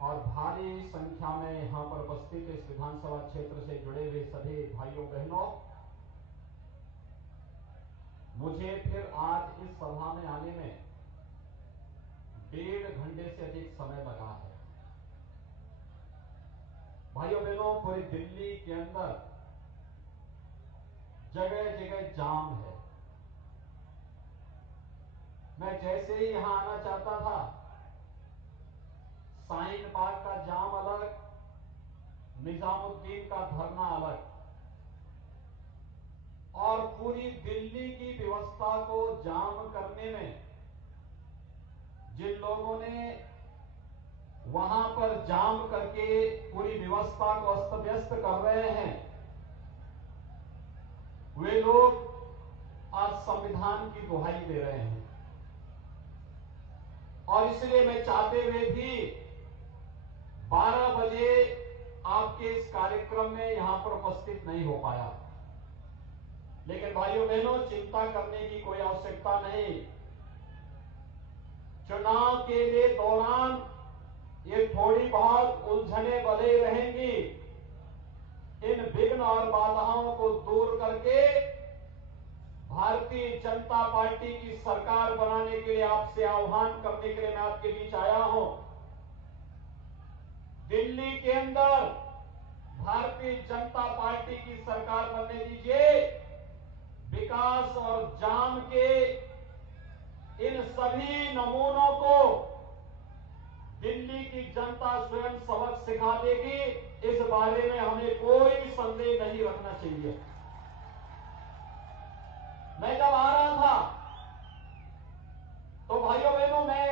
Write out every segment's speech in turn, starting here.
और भारी संख्या में यहां पर उपस्थित इस विधानसभा क्षेत्र से जुड़े हुए सभी भाइयों बहनों, मुझे फिर आज इस सभा में आने में 1.5 घंटे से अधिक समय लगा है। भाइयों बहनों, पूरी दिल्ली के अंदर जगह जगह जाम है। मैं जैसे ही यहां आना चाहता था, साइन बाग का जाम अलग, निजामुद्दीन का धरना अलग, और पूरी दिल्ली की व्यवस्था को जाम करने में जिन लोगों ने वहां पर जाम करके पूरी व्यवस्था को अस्त व्यस्त कर रहे हैं, वे लोग आज संविधान की दुहाई दे रहे हैं। और इसलिए मैं चाहते हुए भी 12 बजे आपके इस कार्यक्रम में यहां पर उपस्थित नहीं हो पाया। लेकिन भाइयों बहनों, चिंता करने की कोई आवश्यकता नहीं। चुनाव के लिए दौरान ये थोड़ी बहुत उलझने भले रहेंगी। इन विघ्न और बाधाओं को दूर करके भारतीय जनता पार्टी की सरकार बनाने के लिए आपसे आह्वान करने के लिए मैं आपके बीच आया हूं। दिल्ली के अंदर भारतीय जनता पार्टी की सरकार बनने दीजिए। विकास और जाम के इन सभी नमूनों को दिल्ली की जनता स्वयं सबक सिखा देगी, इस बारे में हमें कोई संदेह नहीं रखना चाहिए। मैं जब आ रहा था तो भाइयों बहनों, मैं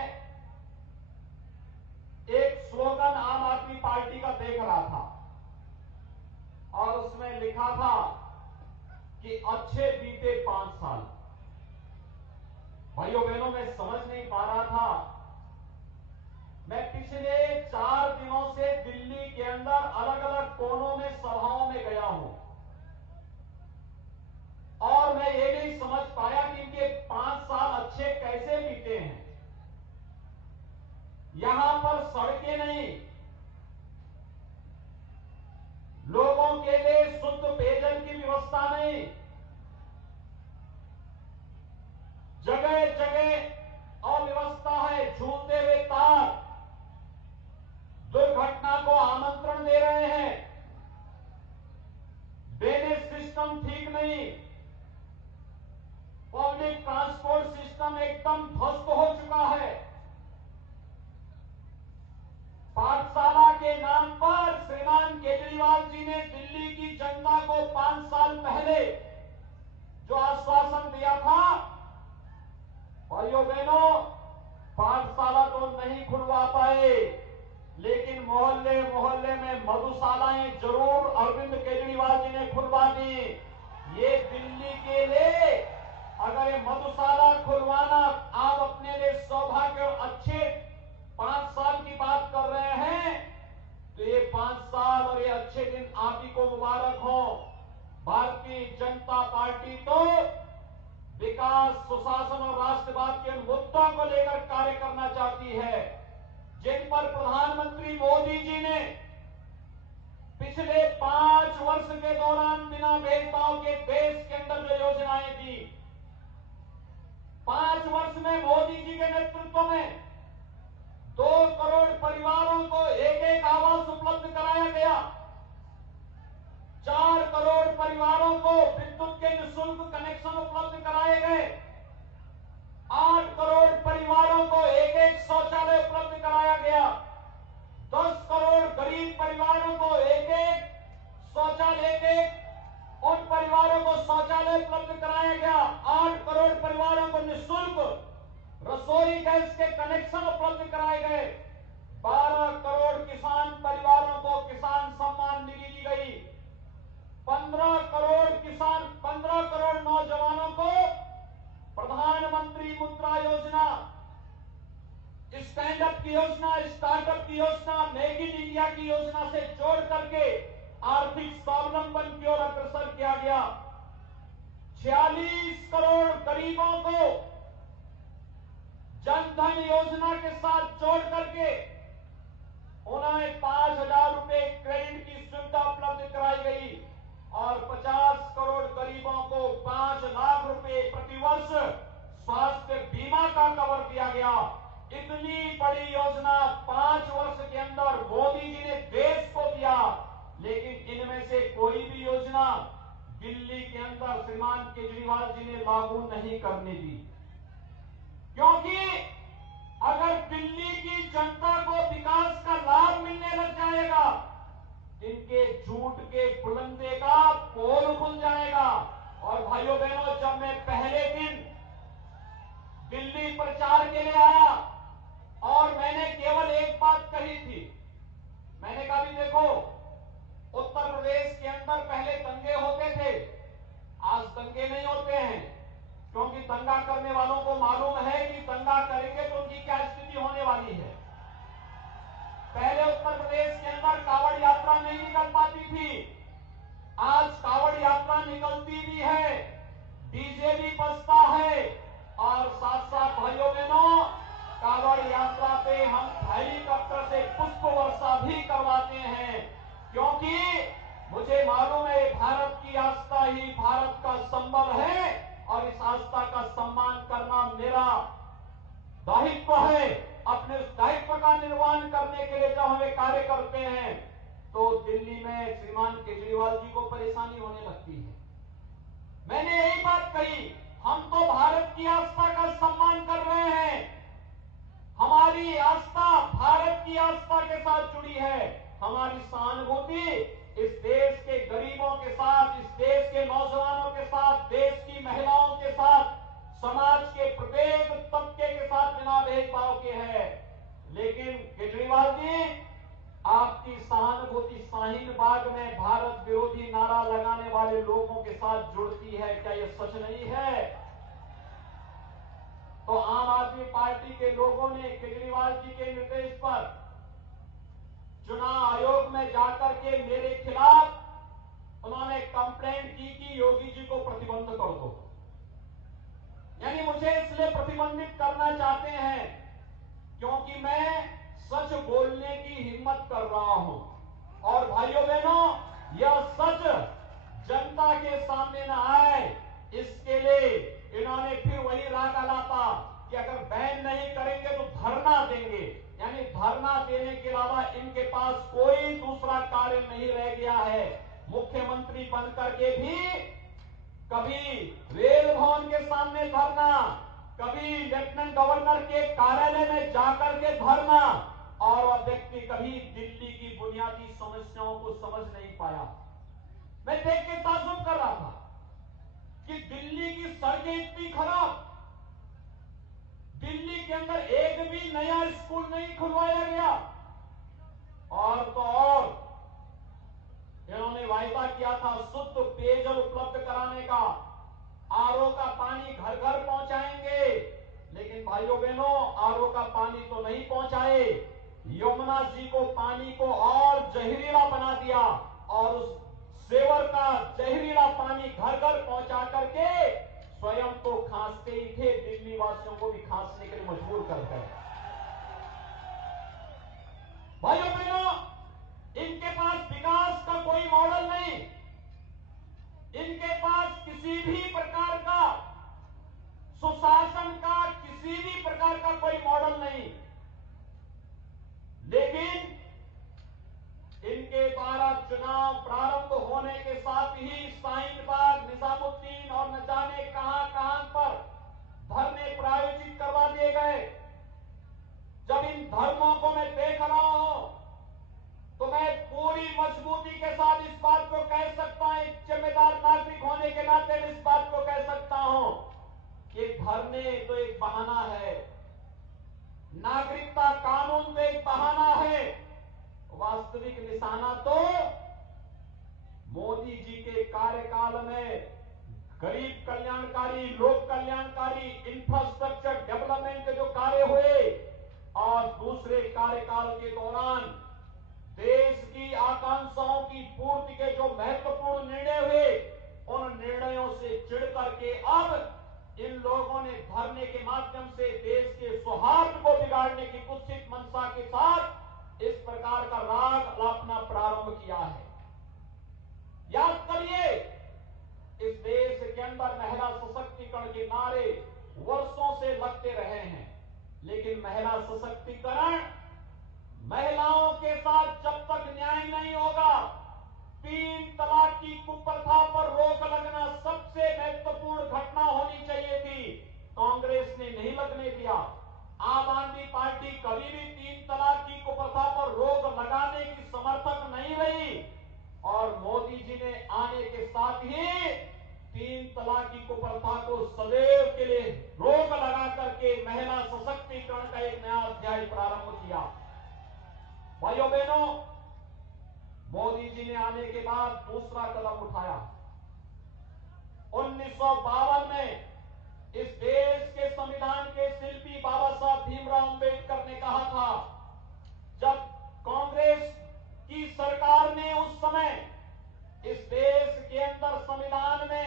एक स्लोगन आम आदमी पार्टी का देख रहा था और उसमें लिखा था कि अच्छे बीते 5 साल। भाइयों बहनों, मैं समझ नहीं पा रहा था। मैं पिछले 4 दिनों से दिल्ली के अंदर अलग अलग कोनों में सभाओं में गया हूं और मैं ये नहीं समझ पाया कि इनके 5 साल अच्छे कैसे बीते हैं। यहां पर सड़कें नहीं, लोगों के लिए शुद्ध पेयजल की व्यवस्था नहीं, जगह जगह अव्यवस्था है, झूलते हुए तार, दुर्घटना को आमंत्रण दे रहे हैं, ड्रेनेज सिस्टम ठीक नहीं, पब्लिक ट्रांसपोर्ट सिस्टम एकदम ध्वस्त हो चुका है। पाठशाला के नाम पर श्रीमान केजरीवाल जी ने दिल्ली की जनता को 5 साल पहले जो आश्वासन दिया था, भाइयों बहनों, पाठशाला तो नहीं खुलवा पाए, लेकिन मोहल्ले मोहल्ले में मधुशालाएं जरूर अरविंद केजरीवाल जी ने खुलवा दी। ये दिल्ली के लिए अगर ये मधुशाला खुलवाना आप अपने लिए सौभाग्य और अच्छे 5 साल की बात कर रहे हैं, तो ये 5 साल और ये अच्छे दिन आप ही को मुबारक हो। भारतीय जनता पार्टी तो विकास, सुशासन और राष्ट्रवाद के उन मुद्दों को लेकर कार्य करना चाहती है जिन पर प्रधानमंत्री मोदी जी ने पिछले 5 वर्ष के दौरान बिना भेदभाव के देश के अंदर जो योजनाएं दी। 5 वर्ष में मोदी जी के नेतृत्व में 2 करोड़ परिवारों को एक आवास उपलब्ध कराया गया। 4 करोड़ परिवारों को विद्युत के निःशुल्क कनेक्शन उपलब्ध कराए गए। 8 करोड़ परिवारों को एक शौचालय उपलब्ध कराया गया। 10 करोड़ गरीब परिवारों को एक शौचालय, उन परिवारों को शौचालय उपलब्ध कराया गया। 8 करोड़ परिवारों को निःशुल्क रसोई गैस के कनेक्शन उपलब्ध कराए गए। 12 करोड़ किसान परिवारों को किसान सम्मान निधि दी गई। 15 करोड़ नौजवानों को प्रधानमंत्री मुद्रा योजना, स्टैंड अप की योजना, स्टार्टअप की योजना, मेक इन इंडिया की योजना से जोड़ करके आर्थिक स्वावलंबन की ओर अग्रसर किया गया। 46 करोड़ गरीबों को जन धन योजना के साथ जोड़ करके 29 निकलती भी है, डीजे भी बजता है और साथ साथ भाइयों बहनों कांवड़ यात्रा पे हम हेलीकॉप्टर से पुष्प वर्षा भी करवाते हैं, क्योंकि मुझे मालूम है भारत की आस्था ही भारत का संबल है और इस आस्था का सम्मान करना मेरा दायित्व है। अपने उस दायित्व का निर्वहन करने के लिए जब हमें कार्य करते हैं तो दिल्ली में श्रीमान केजरीवाल जी को परेशानी होने लगती है। मैंने यही बात कही, हम तो भारत की आस्था का सम्मान कर रहे हैं, हमारी आस्था भारत की आस्था के साथ जुड़ी है। हमारी सहानुभूति इस देश के गरीबों के साथ, इस देश के नौजवानों के साथ, देश की महिलाओं के साथ, समाज के प्रत्येक तबके के साथ बिना भेदभाव के है। लेकिन केजरीवाल जी, आपकी सहानुभूति शाहीन बाग में भारत विरोधी नारा लगाने वाले लोगों के साथ जुड़ती है, क्या यह सच नहीं है? तो आम आदमी पार्टी के लोगों ने केजरीवाल जी के निर्देश पर चुनाव आयोग में जाकर के मेरे खिलाफ उन्होंने कंप्लेंट की कि योगी जी को प्रतिबंध कर दो। यानी मुझे इसलिए प्रतिबंधित करना चाहते हैं क्योंकि मैं सच बोलने की हिम्मत कर रहा हूं और भाइयों बहनों यह सच जनता के सामने न आए, इसके लिए इन्होंने फिर वही राग अलापा कि अगर बैन नहीं करेंगे तो धरना देंगे। यानी धरना देने के अलावा इनके पास कोई दूसरा कार्य नहीं रह गया है। मुख्यमंत्री बनकर के भी कभी रेल भवन के सामने धरना, कभी लेफ्टिनेंट गवर्नर के कार्यालय में जाकर के धरना, और वह व्यक्ति कभी दिल्ली की बुनियादी समस्याओं को समझ नहीं पाया। मैं देख के ताज्जुब कर रहा था कि दिल्ली की सड़कें इतनी खराब, दिल्ली के अंदर एक भी नया स्कूल नहीं खुलवाया गया, और तो और इन्होंने वायदा किया था शुद्ध पेयजल उपलब्ध कराने का, आरओ का पानी घर घर पहुंचाएंगे। लेकिन भाइयों बहनों आरओ का पानी तो नहीं पहुंचाए, यमुना जी को पानी को और जहरीला बना दिया और उस सेवर का जहरीला पानी घर घर पहुंचा करके स्वयं तो खांसते ही थे, दिल्ली वासियों को भी खांसने के लिए मजबूर कर गए। भाइयों बहनों इनके पास विकास का कोई मॉडल नहीं, इनके पास किसी भी प्रकार का सुशासन का किसी भी प्रकार का कोई मॉडल नहीं। लेकिन इनके द्वारा चुनाव प्रारंभ होने के साथ ही शाहीन बाग, निजामुद्दीन और न जाने कहां पर धरने प्रायोजित करवा दिए गए। जब इन धर्मों को मैं देख रहा हूं तो मैं पूरी मजबूती के साथ इस बात को कह सकता हूं, एक जिम्मेदार नागरिक होने के नाते मैं इस बात को कह सकता हूं कि धरने तो एक बहाना है, नागरिकता कानून तो एक बहाना है, वास्तविक निशाना तो मोदी जी के कार्यकाल में गरीब कल्याणकारी, लोक कल्याणकारी, इंफ्रास्ट्रक्चर डेवलपमेंट के जो कार्य हुए और दूसरे कार्यकाल के दौरान देश की आकांक्षाओं की पूर्ति के जो महत्वपूर्ण निर्णय हुए, उन निर्णयों से चिढ़ करके अब इन लोगों ने धरने के माध्यम से देश के सौहार्द को बिगाड़ने की कुत्सित मंशा के साथ इस प्रकार का राग अलापना प्रारंभ किया है। याद करिए, इस देश के अंदर महिला सशक्तिकरण के नारे वर्षों से लगते रहे हैं, लेकिन महिला सशक्तिकरण, महिलाओं के साथ जब तक न्याय नहीं होगा, 3 तलाक की कुप्रथा पर रोक लगना सबसे महत्वपूर्ण घटना होनी चाहिए थी, कांग्रेस ने नहीं लगने दिया। आम आदमी पार्टी कभी भी 3 तलाक की कुप्रथा पर रोक लगाने की समर्थक नहीं रही और मोदी जी ने आने के साथ ही 3 तलाक की कुप्रथा को सदैव के लिए रोक लगा करके महिला सशक्तिकरण का एक नया अध्याय प्रारंभ किया। भाइयों बहनों, मोदी जी ने आने के बाद दूसरा कदम उठाया। 1952 में इस देश के संविधान के शिल्पी बाबा साहब भीमराव अंबेडकर ने कहा था, जब कांग्रेस की सरकार ने उस समय इस देश के अंदर संविधान में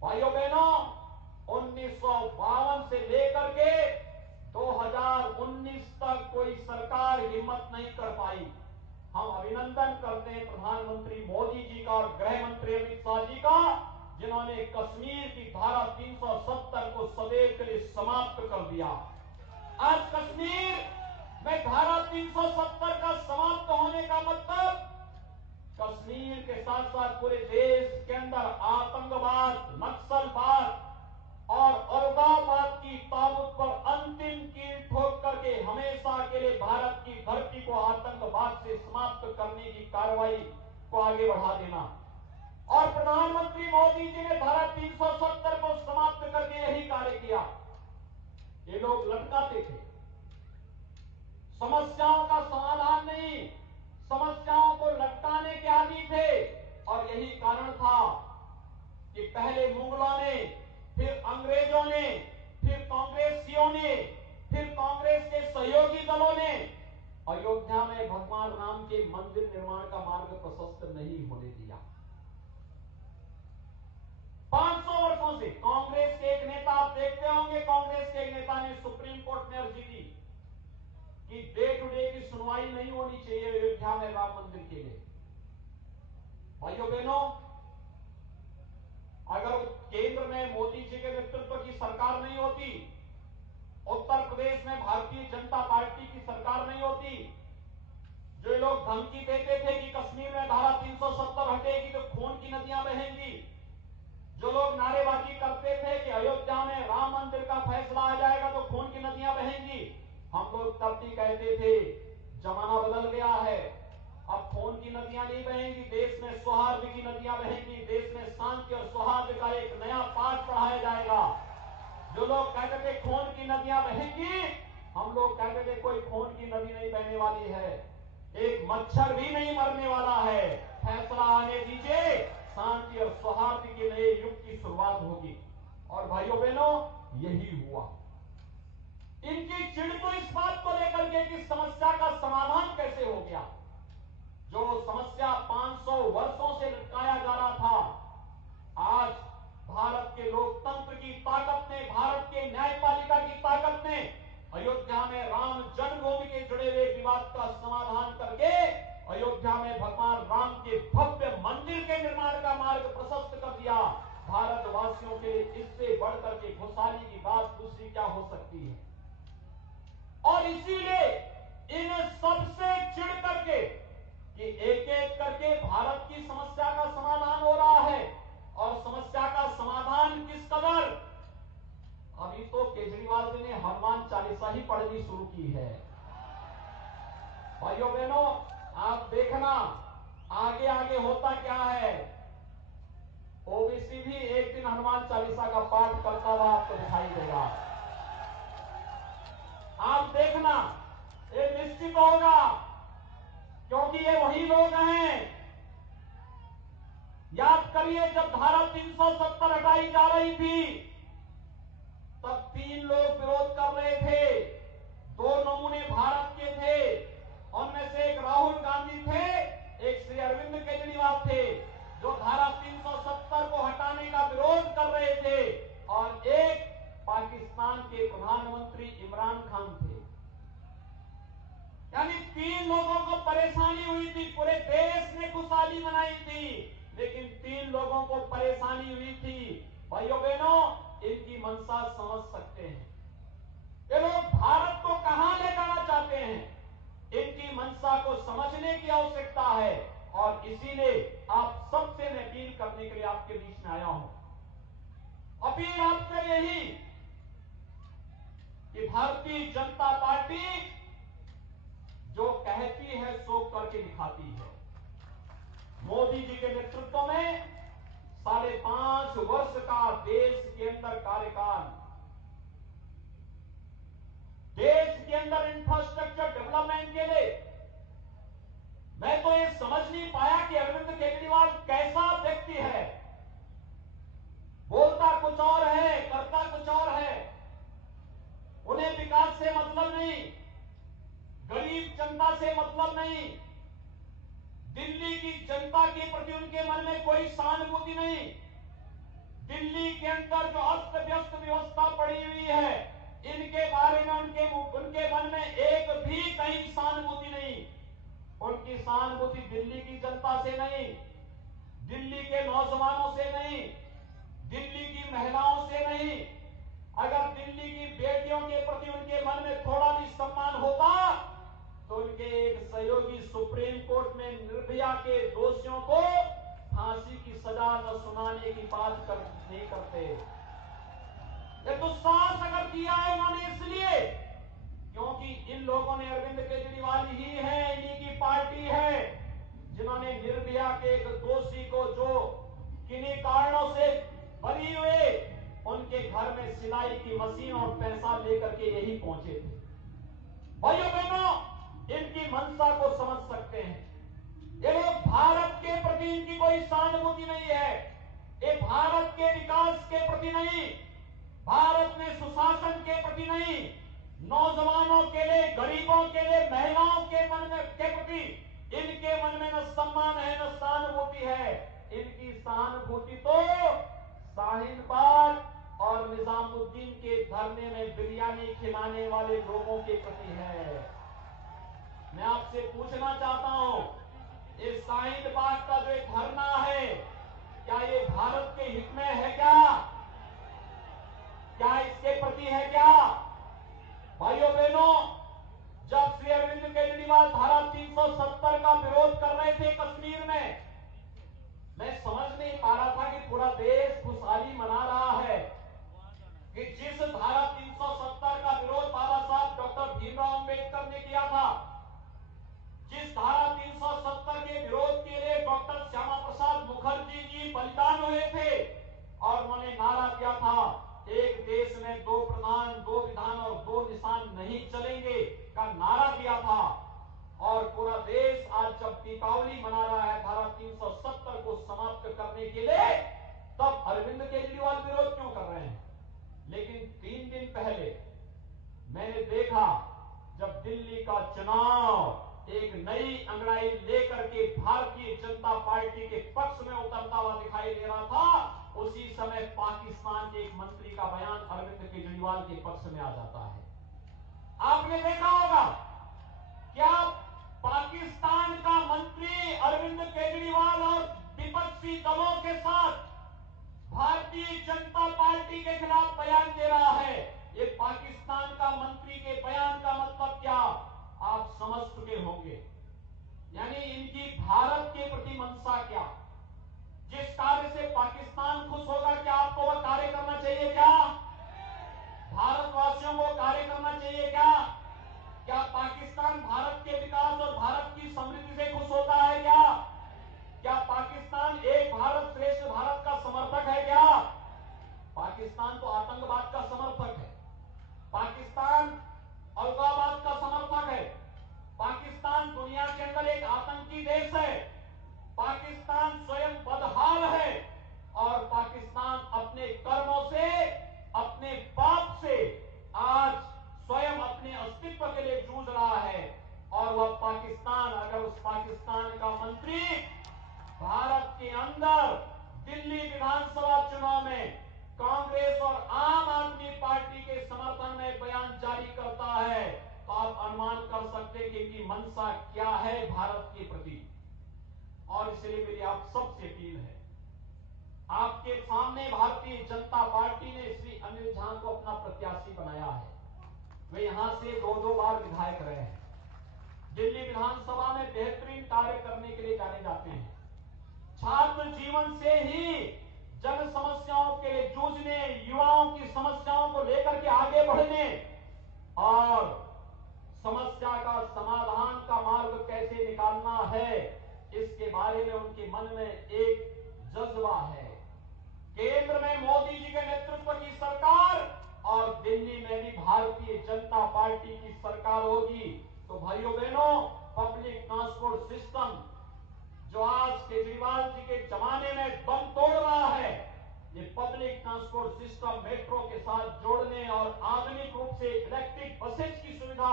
भाइयों बहनों, 1952 से लेकर के 2019 तक कोई सरकार हिम्मत नहीं कर पाई। हम अभिनंदन करते हैं प्रधानमंत्री मोदी जी का और गृह मंत्री अमित शाह जी का, जिन्होंने कश्मीर की धारा 370 को सदैव के लिए समाप्त कर दिया। आज कश्मीर में धारा 370 का समाप्त होने का मतलब कश्मीर के साथ साथ पूरे देश के अंदर आतंकवाद, नक्सलवाद और अलगाववाद की ताबूत पर अंतिम कील ठोक करके हमेशा के लिए भारत की धरती को आतंकवाद से समाप्त करने की कार्रवाई को आगे बढ़ा देना। और प्रधानमंत्री मोदी जी ने धारा 370 को समाप्त करके यही कार्य किया। ये लोग लटकाते थे, समस्याओं का समाधान नहीं, समस्याओं को लटकाने के आदी थे। और यही कारण था कि पहले मुगलों ने, फिर अंग्रेजों ने, फिर कांग्रेसियों ने, फिर कांग्रेस के सहयोगी दलों ने अयोध्या में भगवान राम के मंदिर निर्माण का मार्ग प्रशस्त नहीं होने दिया। 500 वर्षों से कांग्रेस के एक नेता, आप देखते होंगे, कांग्रेस के एक नेता ने सुप्रीम कोर्ट में अर्जी दी कि डे टू डे की सुनवाई नहीं होनी चाहिए अयोध्या में राम मंदिर के लिए। भाइयों बहनों, अगर केंद्र में मोदी जी के नेतृत्व की सरकार नहीं होती, उत्तर प्रदेश में भारतीय जनता पार्टी की सरकार नहीं होती, जो लोग धमकी देते थे कि कश्मीर में धारा 370 हटेगी तो खून की नदियां बहेंगी, जो लोग नारेबाजी करते थे कि अयोध्या में राम मंदिर का फैसला आ जाएगा तो खून की नदियां बहेंगी, हम लोग तब भी कहते थे जमाना बदल गया है, अब खून की नदियां नहीं बहेंगी, देश में सौहार्द की नदियां बहेंगी, देश में शांति और सौहार्द का एक नया पाठ पढ़ाया जाएगा। जो लोग कहते थे खून की नदियां बहेंगी, हम लोग कहते थे कोई खून की नदी नहीं बहने वाली है, एक मच्छर भी नहीं मरने वाला है, फैसला आने दीजिए, शांति और सौहार्द के नए युग की शुरुआत होगी। और भाइयों बहनों, यही हुआ। इनकी चिढ़ तो इस बात को लेकर के कि समस्या का समाधान कैसे हो गया। जो समस्या 500 वर्षों से लटकाया जा रहा था, आज भारत के लोकतंत्र की ताकत ने, भारत के न्यायपालिका की ताकत ने अयोध्या में राम जन्मभूमि के जुड़े हुए विवाद का समाधान करके अयोध्या में भगवान राम के भव्य मंदिर के निर्माण का मार्ग प्रशस्त कर दिया। भारतवासियों के लिए इससे बढ़कर के खुशहाली की बात दूसरी क्या हो सकती है। और इसीलिए इन सबसे चिढ़ करके कि एक एक करके भारत की समस्या का समाधान हो रहा है, और समस्या का समाधान किस कदर, अभी तो केजरीवाल जी ने हनुमान चालीसा ही पढ़नी शुरू की है। भाइयों बहनों, आप देखना आगे आगे होता क्या है। ओबीसी भी एक दिन हनुमान चालीसा का पाठ करता हुआ आपको दिखाई देगा। आप देखना, ये निश्चित होगा, क्योंकि ये वही लोग हैं। याद करिए, जब धारा 370 हटाई जा रही थी तब 3 लोग विरोध कर रहे थे। 2 नमूने भारत के थे, उनमें से एक राहुल गांधी थे, एक श्री अरविंद केजरीवाल थे, जो धारा 370 को हटाने का विरोध कर रहे थे, और एक पाकिस्तान के प्रधानमंत्री इमरान खान थे। यानी 3 लोगों को परेशानी हुई थी। पूरे देश ने खुशहाली मनाई थी, लेकिन 3 लोगों को परेशानी हुई थी। भाइयों बहनों, इनकी मंशा समझ सकते हैं। ये लोग भारत को कहां ले जाना चाहते हैं, इनकी मंशा को समझने की आवश्यकता है। और इसीलिए आप सबसे मैं अपील करने के लिए आपके बीच में आया हूं। अपील आपसे यही कि भारतीय जनता पार्टी जो कहती है सो करके दिखाती है। मोदी जी के नेतृत्व में 5.5 वर्ष का देश के अंदर कार्यकाल, देश के अंदर इंफ्रास्ट्रक्चर डेवलपमेंट के लिए मैं तो ये समझ नहीं पाया कि अरविंद केजरीवाल कैसा व्यक्ति है। बोलता कुछ और है, करता कुछ और है। उन्हें विकास से मतलब नहीं, गरीब जनता से मतलब नहीं, दिल्ली की जनता के प्रति उनके मन में कोई सहानुभूति नहीं, दिल्ली अंदर जो अस्त व्यस्त व्यवस्था पड़ी हुई है, इनके बारे में उनके मन में एक भी कहीं सहानुभूति नहीं। उनकी सहानुभूति दिल्ली की जनता से नहीं, दिल्ली के नौजवानों से नहीं, दिल्ली की महिलाओं से नहीं। अगर दिल्ली की बेटियों के प्रति उनके मन में थोड़ा भी सम्मान होता तो उनके एक सहयोगी सुप्रीम कोर्ट में निर्भया के दोषियों को फांसी की सजा न सुनाने की बात नहीं करते। ये दुस्साहस अगर किया है उन्होंने इसलिए क्योंकि इन लोगों ने, अरविंद केजरीवाल ही है, इन्हीं की पार्टी है जिन्होंने निर्भया के एक दोषी को, जो किन्हीं कारणों से बरी हुए, उनके घर में सिलाई की मशीन और पैसा लेकर के यही पहुंचे थे। भाइयों बहनों, इनकी मंशा को समझ सकते हैं। ये लोग भारत के प्रति इनकी कोई सहानुभूति नहीं है, ये भारत के विकास के प्रति नहीं, भारत में सुशासन के प्रति नहीं, नौजवानों के लिए, गरीबों के लिए, महिलाओं के मन में के प्रति इनके मन में न सम्मान है न सहानुभूति है। इनकी सहानुभूति तो शाहीन बाग और निजामुद्दीन के धरने में बिरयानी खिलाने वाले लोगों के प्रति है। मैं आपसे पूछना चाहता हूं, ये शाहीन बाग का जो धरना है, क्या ये भारत के हित में है क्या इसके प्रति है क्या? भाइयों बहनों, जब श्री अरविंद केजरीवाल धारा 370 का विरोध कर रहे थे कश्मीर में, मैं समझ नहीं पा रहा था कि पूरा देश खुशहाली मना रहा है कि जिस धारा 370 का विरोध बाबा साहब डॉक्टर भीमराव अंबेडकर ने किया था, जिस धारा 370 के विरोध के लिए डॉक्टर श्यामा प्रसाद मुखर्जी जी बलिदान हुए थे और उन्होंने नारा दिया था, एक देश में दो प्रधान, दो विधान और दो निशान नहीं चलेंगे का नारा दिया था। और पूरा देश आज जब दीपावली मना रहा है धारा 370 को समाप्त करने के लिए, तब अरविंद केजरीवाल विरोध क्यों कर रहे हैं? लेकिन 3 दिन पहले मैंने देखा, जब दिल्ली का चुनाव एक नई अंगड़ाई लेकर के भारतीय जनता पार्टी के पक्ष में उतरता हुआ दिखाई दे रहा था, उसी समय पाकिस्तान के एक मंत्री का बयान अरविंद केजरीवाल के पक्ष में आ जाता है। आपने देखा होगा, क्या पाकिस्तान का मंत्री अरविंद केजरीवाल और विपक्षी दलों के साथ भारतीय जनता पार्टी के खिलाफ बयान दे रहा है? ये पाकिस्तान का मंत्री के बयान का मतलब क्या आप समझ चुके होंगे। यानी इनकी भारत के प्रति मंशा क्या? जिस कार्य से पाकिस्तान खुश होगा, क्या आपको वह कार्य करना चाहिए क्या? भारतवासियों को कार्य करना चाहिए क्या? क्या पाकिस्तान भारत के विकास और भारत की समृद्धि से खुश होता है क्या? क्या पाकिस्तान एक भारत श्रेष्ठ भारत का समर्थक है क्या? पाकिस्तान तो आतंकवाद का समर्थक है, पाकिस्तान अलगाववाद का समर्थक है, पाकिस्तान दुनिया के अंदर एक आतंकी देश है, पाकिस्तान स्वयं बदहाल है और पाकिस्तान अपने कर्मों से, अपने पाप से आज स्वयं अपने अस्तित्व के लिए जूझ रहा है। और वह पाकिस्तान, अगर उस पाकिस्तान का मंत्री भारत के अंदर दिल्ली विधानसभा चुनाव में कांग्रेस और आम आदमी पार्टी के समर्थन में बयान जारी करता है, तो आप अनुमान कर सकते हैं कि इनकी मंशा क्या है भारत के प्रति। और इसलिए मेरी आप सबसे अपील है, आपके सामने भारतीय जनता पार्टी ने श्री अनिल झा को अपना प्रत्याशी बनाया है। वे यहां से 2-2 बार विधायक रहे हैं, दिल्ली विधानसभा में बेहतरीन कार्य करने के लिए जाने जाते हैं। छात्र जीवन से ही जन समस्याओं के लिए जूझने, युवाओं की समस्याओं को लेकर के आगे बढ़ने और समस्या का समाधान का मार्ग कैसे निकालना है, इसके बारे में उनके मन में एक जज्बा है। केंद्र में मोदी जी के नेतृत्व की सरकार और दिल्ली में भी भारतीय जनता पार्टी की सरकार होगी, तो भाइयों बहनों, पब्लिक ट्रांसपोर्ट सिस्टम जो आज केजरीवाल जी के जमाने में बम तोड़ रहा है, ये पब्लिक ट्रांसपोर्ट सिस्टम मेट्रो के साथ जोड़ने और आधुनिक रूप से इलेक्ट्रिक बसेज की सुविधा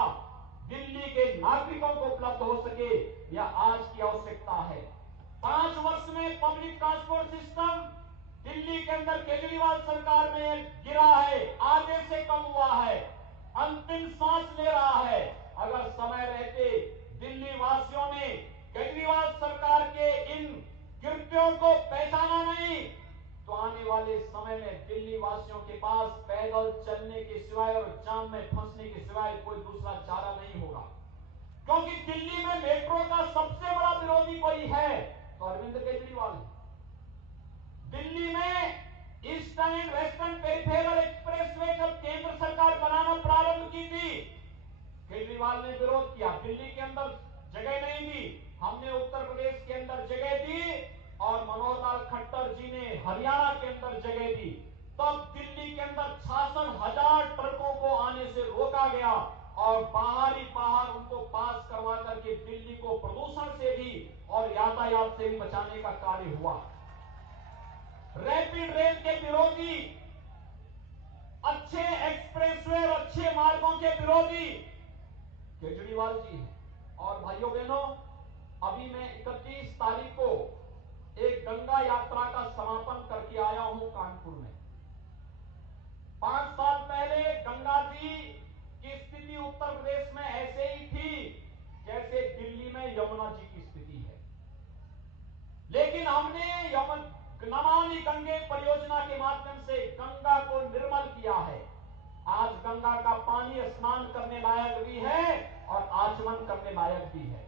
दिल्ली के नागरिकों को उपलब्ध हो सके, यह आज की आवश्यकता है। 5 वर्ष में पब्लिक ट्रांसपोर्ट सिस्टम दिल्ली के अंदर केजरीवाल सरकार में गिरा है, आधे से कम हुआ है, अंतिम सांस ले रहा है। अगर समय रहते दिल्ली वासियों ने केजरीवाल सरकार के इन कृत्यों को पहचाना नहीं तो आने वाले समय में दिल्ली वासियों के पास पैदल चलने के सिवाय और जाम में फंसने के सिवाय कोई दूसरा चारा नहीं होगा। क्योंकि दिल्ली में मेट्रो का सबसे बड़ा विरोधी कोई है तो अरविंद केजरीवाल है। दिल्ली में eastern and western peripheral expressway जब केंद्र सरकार बनाना प्रारंभ की थी, केजरीवाल ने विरोध किया, दिल्ली के अंदर जगह नहीं दी, हमने उत्तर प्रदेश के अंदर जगह दी और मनोहर लाल खट्टर जी ने हरियाणा के अंदर जगह दी। तब दिल्ली के अंदर 66,000 ट्रकों को आने से रोका गया और बाहर उनको पास करवा करके दिल्ली को प्रदूषण से भी और यातायात से भी बचाने का कार्य हुआ। रैपिड रेल के विरोधी, अच्छे एक्सप्रेसवे और अच्छे मार्गों के विरोधी केजरीवाल जी हैं। और भाइयों बहनों, अभी मैं 31 तारीख को एक गंगा यात्रा का समापन करके आया हूं कानपुर में। 5 साल पहले गंगा जी की स्थिति उत्तर प्रदेश में ऐसे ही थी जैसे दिल्ली में यमुना जी की स्थिति है, लेकिन हमने नमामि गंगे परियोजना के माध्यम से गंगा को निर्मल किया है। आज गंगा का पानी स्नान करने लायक भी है और आचमन करने लायक भी है।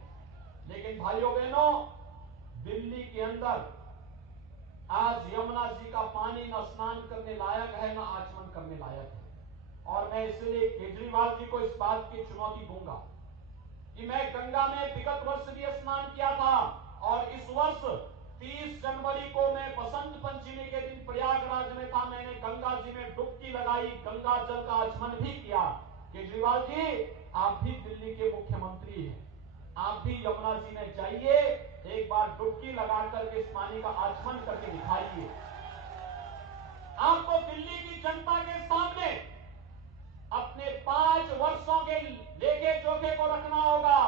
लेकिन भाइयों बहनों, दिल्ली के अंदर आज यमुना जी का पानी न स्नान करने लायक है न आचमन करने लायक है। और मैं इसलिए केजरीवाल जी को इस बात की चुनौती दूंगा कि मैं गंगा में विगत वर्ष भी स्नान किया था और इस वर्ष 30 जनवरी को मैं बसंत पंचमी के दिन प्रयागराज में था, मैंने गंगा जी में डुबकी लगाई, गंगा जल का आचमन भी किया। केजरीवाल जी, आप भी दिल्ली के मुख्यमंत्री हैं, आप भी यमुना जी में जाइए, एक बार डुबकी लगा करके इस पानी का आचमन करके दिखाइए। आपको दिल्ली की जनता के सामने अपने 5 वर्षों के लेखे जोखे को रखना होगा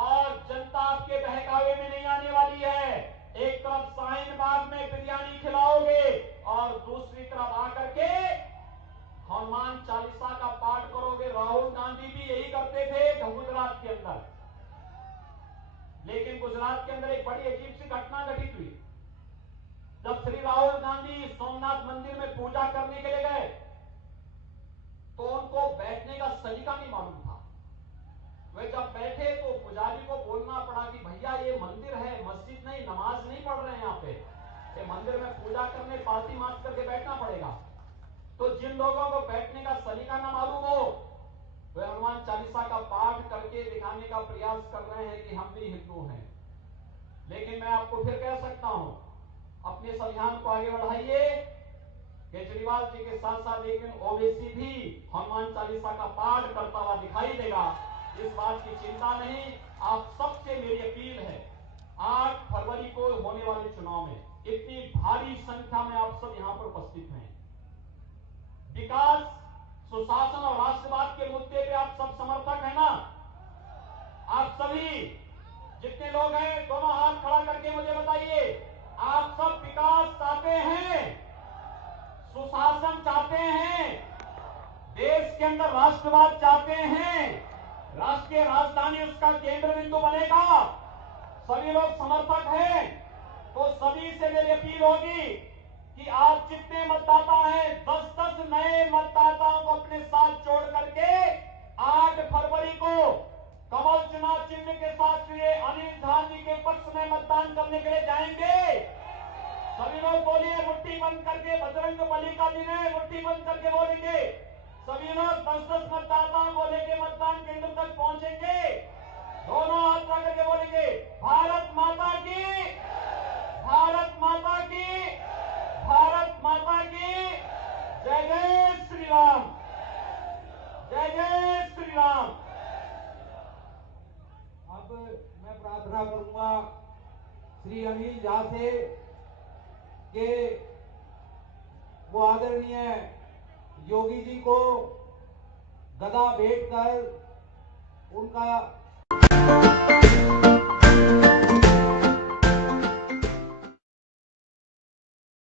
और जनता आपके बहकावे में नहीं आने वाली है। एक तरफ शाहीन बाग में बिरयानी खिलाओगे और दूसरी तरफ आकर के हनुमान चालीसा का पाठ करोगे। राहुल गांधी भी यही करते थे गुजरात के अंदर। लेकिन गुजरात के अंदर एक बड़ी अजीब सी घटना घटित हुई। जब श्री राहुल गांधी सोमनाथ मंदिर में पूजा करने के लिए गए तो उनको बैठने का सलीका नहीं मालूम था। वे जब बैठे तो पुजारी को बोलना पड़ा कि भैया ये मंदिर है, मस्जिद नहीं, नमाज नहीं पढ़ रहे हैं यहाँ पे, ये मंदिर में पूजा करने पालती मार करके बैठना पड़ेगा। तो जिन लोगों को बैठने का सलीका ना मालूम हो वे हनुमान चालीसा का पाठ करके दिखाने का प्रयास कर रहे हैं कि हम भी हिंदू हैं। लेकिन मैं आपको फिर कह सकता हूं, अपने संविधान को आगे बढ़ाइए। केजरीवाल जी के साथ साथ लेकिन ओवैसी भी हनुमान चालीसा का पाठ करता हुआ दिखाई देगा, इस बात की चिंता नहीं। आप सबसे मेरी अपील है, 8 फरवरी को होने वाले चुनाव में इतनी भारी संख्या में आप सब यहां पर उपस्थित हैं। विकास, सुशासन और राष्ट्रवाद के मुद्दे पे आप सब समर्थक हैं ना? आप सभी जितने लोग हैं दोनों हाथ खड़ा करके मुझे बताइए, आप सब विकास चाहते हैं, सुशासन चाहते हैं, देश के अंदर राष्ट्रवाद चाहते हैं, राष्ट्रीय राजधानी उसका केंद्र बिंदु बनेगा, सभी लोग समर्थक हैं। तो सभी से मेरी अपील होगी कि आप जितने मतदाता हैं 10-10 नए मतदाताओं को अपने साथ जोड़ करके 8 फरवरी को कमल चुनाव चिन्ह के साथ श्री अनिल झा जी के पक्ष में मतदान करने के लिए जाएंगे। सभी लोग बोलिए, मुट्ठी बंद करके, बजरंग बली का दिन है, मुट्ठी बंद करके बोलेंगे। सभी लोग 10-10 मतदाताओं को लेकर मतदान केंद्र तक पहुंचेंगे, दोनों हाथ उठा करके बोलेंगे, भारत माता की, भारत माता की, भारत माता की, जय जय श्री राम, जय जय श्री राम। अब मैं प्रार्थना करूंगा श्री अनिल झा से कि वो आदरणीय योगी जी को गदा भेंट कर उनका